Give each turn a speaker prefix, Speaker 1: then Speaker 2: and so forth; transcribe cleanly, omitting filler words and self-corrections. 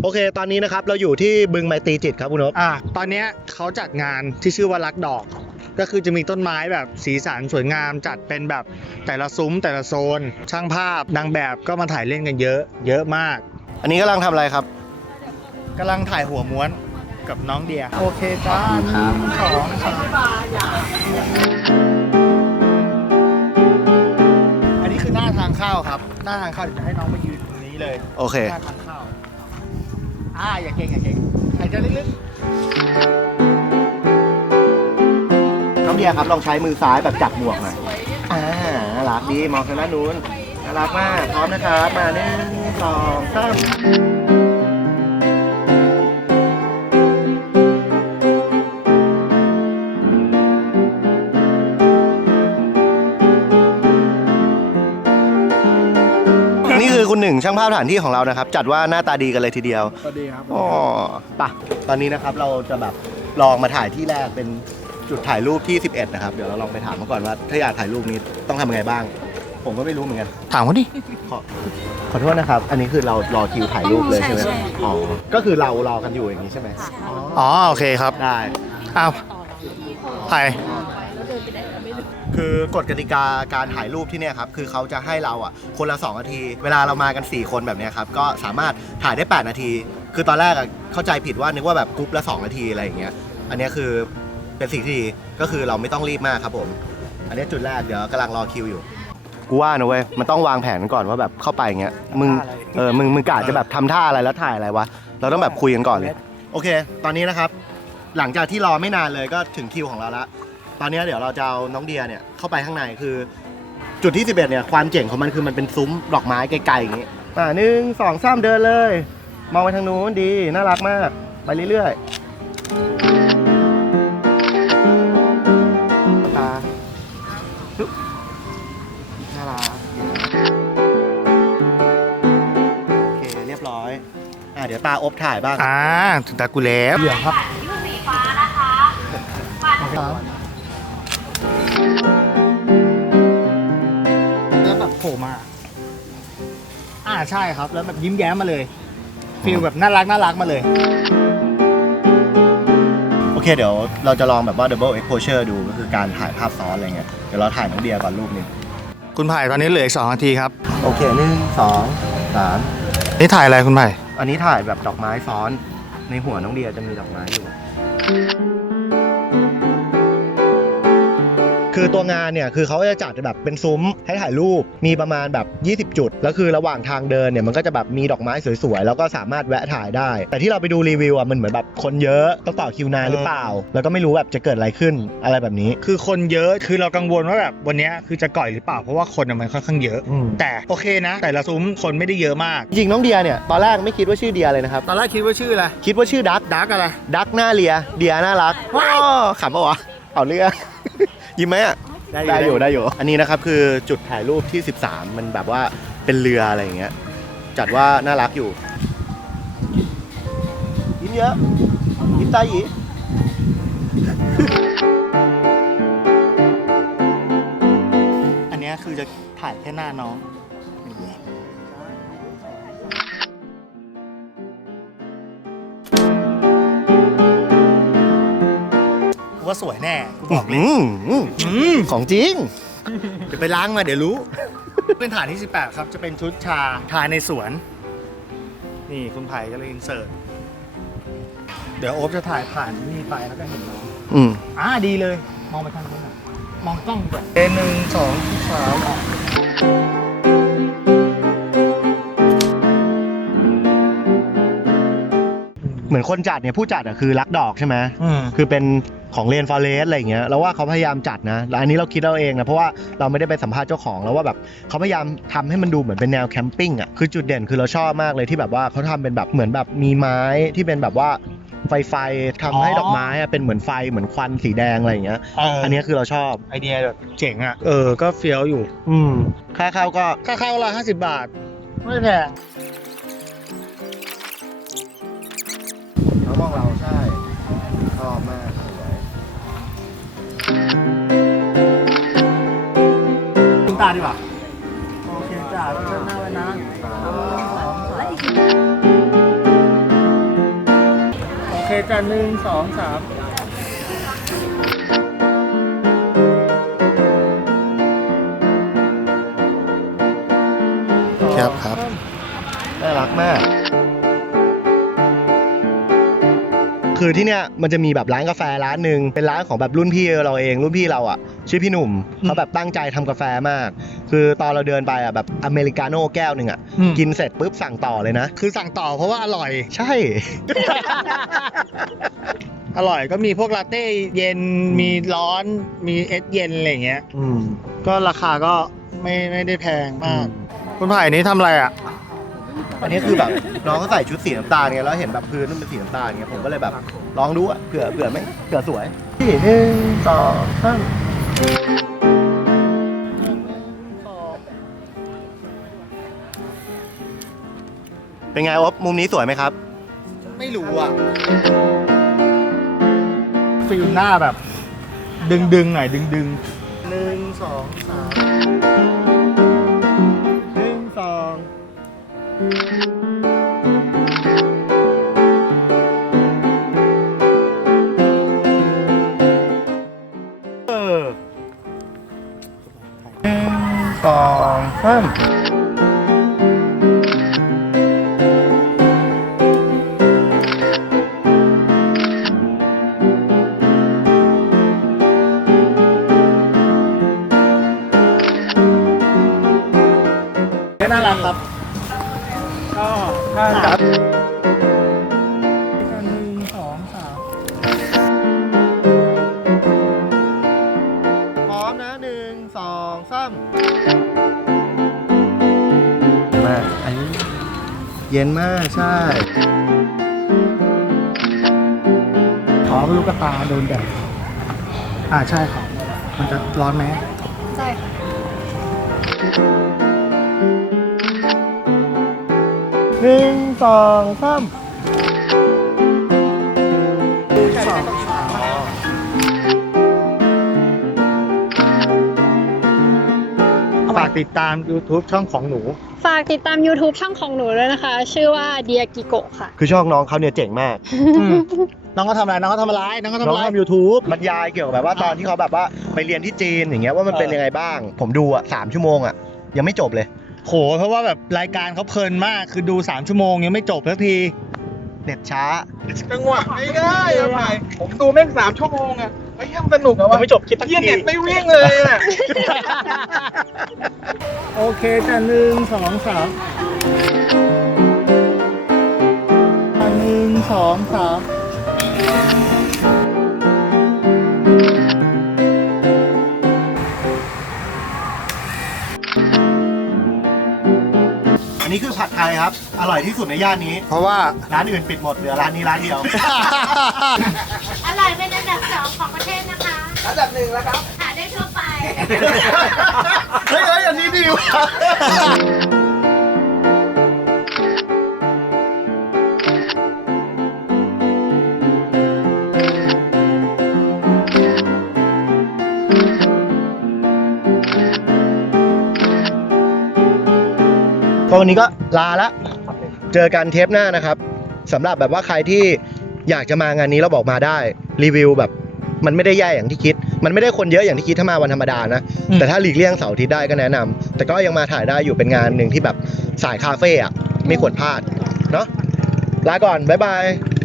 Speaker 1: โอเคตอนนี้นะครับเราอยู่ที่บึงไมตรีจิตครับคุณนพ
Speaker 2: ตอนนี้เขาจัดงานที่ชื่อว่ารักดอกก็คือจะมีต้นไม้แบบสีสันสวยงามจัดเป็นแบบแต่ละซุ้มแต่ละโซนช่างภาพนางแบบก็มาถ่ายเล่นกันเยอะมาก
Speaker 1: อันนี้กำลังทำอะไรครับ
Speaker 2: กำลังถ่ายหัวม้วนกับน้องเดียโอเคจ้าอันนี้คือหน้าทางเข้าครับหน้าทางเข้าเดี๋ยวจะให้น้องมายืนตรงนี้เลย
Speaker 1: โอเค
Speaker 2: หน้าทางเข้าอย่าเก่งหายใจลึก
Speaker 1: น้องเดียครับลองใช้มือซ้ายแบบจับหมวกหน่อยน่ารักดีมองทางด้านนู้นน่ารักมากพร้อมนะครับมา1 2 3นี่คือคุณหนึ่งช่างภาพสถานที่ของเรานะครับจัดว่าหน้าตาดีกันเลยทีเดียว
Speaker 2: สวัสดีครับ
Speaker 1: ป่ะตอนนี้นะครับเราจะแบบลองมาถ่ายที่แรกเป็นจุดถ่ายรูปที่11นะครับเดี๋ยวเราลองไปถามเขาก่อนว่าถ้าอยากถ่ายรูปนี้ต้องทำยังไงบ้างผมก็ไม่รู้เหมือนกัน
Speaker 2: ถามเขาดิ
Speaker 1: ขอโทษนะครับอันนี้คือเรารอคิวถ่ายรูปเลยใช่ไหมอ๋อก็คือเรารอกันอยู่อย่างนี้ใช่ไหม
Speaker 2: โอเคครับ
Speaker 1: ได้
Speaker 2: ถ่าย
Speaker 1: คือกฎกติกาการถ่ายรูปที่เนี่ยครับคือเขาจะให้เราคนละ2 นาทีเวลาเรามากัน4 คนแบบนี้ครับก็สามารถถ่ายได้8 นาทีคือตอนแรกเข้าใจผิดว่านึกว่าแบบกรุ๊ปละ2 นาทีอะไรอย่างเงี้ยอันนี้คือเป็นสิ่งที่ดีก็คือเราไม่ต้องรีบมากครับผมอันนี้จุดแรกเดี๋ยวกำลังรอคิวอยู่กูว่านะเว้ยมันต้องวางแผนก่อนว่าแบบเข้าไปอย่างเงี้ยมึงกะจะแบบทำท่าอะไรแล้วถ่ายอะไรวะเราต้องแบบคุยกันก่อนเลยโอเคตอนนี้นะครับหลังจากที่รอไม่นานเลยก็ถึงคิวของเราละตอนนี้เดี๋ยวเราจะเอาน้องเดียเนี่ยเข้าไปข้างในคือจุดที่11เนี่ยความเจ๋งของมันคือมันเป็นซุ้มดอกไม้ไกลๆอย่างงี้1 2 3เดินเลยมองไปทางนู้นดีน่ารักมากไปเรื่อยๆตาน่ารักโอเคเรียบร้อยเดี๋ยวตาอบถ่ายบ้าง
Speaker 2: ถึงตากูแล้วเหลืองครับ
Speaker 3: สีฟ้านะคะ
Speaker 2: แล้วแบบโผล่มาใช่ครับแล้วแบบยิ้มแย้มมาเลยฟีลแบบน่ารักมาเลย
Speaker 1: โอเคเดี๋ยวเราจะลองแบบว่า double exposure ดูก็คือการถ่ายภาพซ้อนอะไรเงี้ยเดี๋ยวเราถ่ายน้องเดียก่อนรูปนึง
Speaker 2: คุณไผ่ตอนนี้เหลืออีก2 นาทีครับ
Speaker 1: โอเค1 2 3
Speaker 2: นี่ถ่ายอะไรคุณไผ่
Speaker 1: อันนี้ถ่ายแบบดอกไม้ซ้อนในหัวน้องเดียจะมีดอกไม้อยู่คือตัวงานเนี่ยคือเขาจะจัดแบบเป็นซุ้มให้ถ่ายรูปมีประมาณแบบ20 จุดแล้วคือระหว่างทางเดินเนี่ยมันก็จะแบบมีดอกไม้สวยๆแล้วก็สามารถแวะถ่ายได้แต่ที่เราไปดูรีวิวมันเหมือนแบบคนเยอะต้องต่อคิวนานหรือเปล่าแล้วก็ไม่รู้แบบจะเกิดอะไรขึ้นอะไรแบบนี้
Speaker 2: คือคนเยอะคือเรากังวลว่าแบบวันนี้คือจะก่อยหรือเปล่าเพราะว่าคนมันค่อนข้างเยอะแต่โอเคนะแต่ละซุ้มคนไม่ได้เยอะมาก
Speaker 1: จริงน้องเดียเนี่ยตอนแรกไม่คิดว่าชื่อเดียเลยนะครับ
Speaker 2: ตอนแรกคิดว่าชื่ออะไร
Speaker 1: คิดว่าชื่อดัก
Speaker 2: อะไร
Speaker 1: ดักหน้าเลียเดียน่ารักขำปะวะเอาเรื่องยิ้มไหมได้อยู่อันนี้นะครับคือจุดถ่ายรูปที่13มันแบบว่าเป็นเรืออะไรอย่างเงี้ยจัดว่าน่ารักอยู่ยิ้มเยอะยิ้มตาหยี
Speaker 2: อันนี้คือจะถ่ายแค่หน้าน้องว่าสวยแน่กูบอกเลย
Speaker 1: ของจริง
Speaker 2: เดี๋ยวไปล้างมาเดี๋ยวรู้เป็นฐานที่18ครับจะเป็นชุดชาถ่ายในสวนนี่คุณไผ่ก็เลยอินเสิร์ตเดี๋ยวโอ๊บจะถ่ายผ่านนี่ไปแล้วก็เห็นน้องดีเลยมองไปทางนู้นมองกล้องก่อน1 2 3
Speaker 1: เหมือนคนจัดเนี่ยผู้จัดคือรักดอกใช่ไหมคือเป็นของเรียนฟอเรสอะไรอย่างเงี้ยแล้วว่าเขาพยายามจัดนะแล้วอันนี้เราคิดเอาเองนะเพราะว่าเราไม่ได้ไปสัมภาษณ์เจ้าของแล้วว่าแบบเขาพยายามทำให้มันดูเหมือนเป็นแนวแคมปิ้งคือจุดเด่นคือเราชอบมากเลยที่แบบว่าเขาทำเป็นแบบเหมือนแบบมีไม้ที่เป็นแบบว่าไฟทำให้ดอกไม้เป็นเหมือนไฟเหมือนควันสีแดงอะไรอย่างเงี้ยอันนี้คือเราชอบ
Speaker 2: ไอเดียแบบเจ๋งก็เฟี้ยวอยู่
Speaker 1: ค่าเข้า
Speaker 2: 150 บาทไม่แพง
Speaker 1: เขามองเราใช่ชอบมากสวย
Speaker 2: คุณตาดีกว่าโอเคจ้าเราเชิญหน้าไว้นะเคจ้ะ1 2 3
Speaker 1: ครับครับน่ารักมาก คือที่เนี้ยมันจะมีแบบร้านกาแฟร้านหนึ่งเป็นร้านของแบบรุ่นพี่เราเองรุ่นพี่เราอ่ะชื่อพี่หนุ่มเขาแบบตั้งใจทำกาแฟมาก คือตอนเราเดินไปอ่ะแบบอเมริกาโน่แก้วหนึ่งอ่ะกินเสร็จปุ๊บสั่งต่อเลยนะ
Speaker 2: คือสั่งต่อเพราะว่าอร่อย
Speaker 1: ใช่
Speaker 2: อร่อยก็มีพวกลาเต้เย็นมีร้อนมีเอสเย็นอะไรอย่างเงี้ย
Speaker 1: อืม
Speaker 2: ก็ราคาก็ไม่ได้แพงมาก คุณไผ่นี้ทำอะไรอ่ะ
Speaker 1: อันนี้คือแบบน้องเขาใส่ชุดสีน้ำตาลไงแล้วเห็นแบบพื้นมันเป็นสีน้ำตาลไงผมก็เลยแบบลองดูอ่ะเผื่อไม่เผื่อสวยนี่1 2 3เป็นไงอ๊บมุมนี้สวยไหมครับ
Speaker 2: ไม่รู้อ่ะฟิลหน้าแบบ ดึงหน่อยดึง
Speaker 1: 1 2 3 1
Speaker 2: น่ารักครับก็ถ้า
Speaker 1: ครับ
Speaker 2: 1 2 3
Speaker 1: พร้อมนะ1 2 3มากอันนี้เย็นมากใช่
Speaker 2: ขอลูกตาโดนแดดใช่ครับมันจะร้อนไหม
Speaker 3: ใช่ค่ะ
Speaker 1: 1 2 3
Speaker 2: ฝากติดตาม YouTube ช่องของหนู
Speaker 3: ฝากติดตาม YouTube ช่องของหนูด้วยนะคะ ชื่อว่าเดียกิโกะค่ะ
Speaker 1: คือช่องน้องเขาเนี่ยเจ๋งมาก
Speaker 2: น้องก็ทำอะไร น้องก็ทำอะไร น้องก็ทำ
Speaker 1: น้
Speaker 2: อะ
Speaker 1: อง
Speaker 2: ไร
Speaker 1: ทำ YouTube บรรยายเกี่ยวกับแบบว่าตอนที่เขาแบบว่าไปเรียนที่จีนอย่างเงี้ยว่ามันเป็นยังไงบ้าง ผมดูอ่ะ3 ชั่วโมงอ่ะยังไม่จบเลย
Speaker 2: โห เพราะว่าแบบรายการเขาเพลินมาก คือดู3 ชั่วโมงยังไม่จบสักที
Speaker 1: เน็ตช้า
Speaker 4: จังหวะไม่ได้อะไผ่ผมดูแม่ง3 ชั่วโมงอะไอ้เหี้ยมันสนุกอะวะ
Speaker 2: ไม่จบคิดตั้ง
Speaker 4: เหี้ย
Speaker 2: ที
Speaker 4: เน็ตไม่วิ่งเลยอะ
Speaker 2: โอเคจ้ะ1 2 3 1 2 3
Speaker 1: อันนี้คือผัดไทยครับ อร่อยที่สุดในย่านนี้
Speaker 2: เพราะว่า
Speaker 1: ร้านอื่นปิดหมดเหลือร้านนี้ร้านเดียว
Speaker 5: อร่อยเป็นอันดับ 2 ของประเทศนะคะ
Speaker 4: อันดับ1แล้วครับ
Speaker 5: หาได้ทั่วไป
Speaker 1: เฮ้ยอันนี้ดีว่ะ ก็วันนี้ก็ลาละเจอกันเทปหน้านะครับสำหรับแบบว่าใครที่อยากจะมางานนี้เราบอกมาได้รีวิวแบบมันไม่ได้แย่อย่างที่คิด มันไม่ได้คนเยอะอย่างที่คิดถ้ามาวันธรรมดานะ แต่ถ้าหลีกเลี่ยงเสาร์อาทิตย์ได้ก็แนะนำแต่ก็ยังมาถ่ายได้อยู่เป็นงานหนึ่งที่แบบสายคาเฟ่อะไม่ควรพลาดเนาะลาก่อนบ๊ายบาย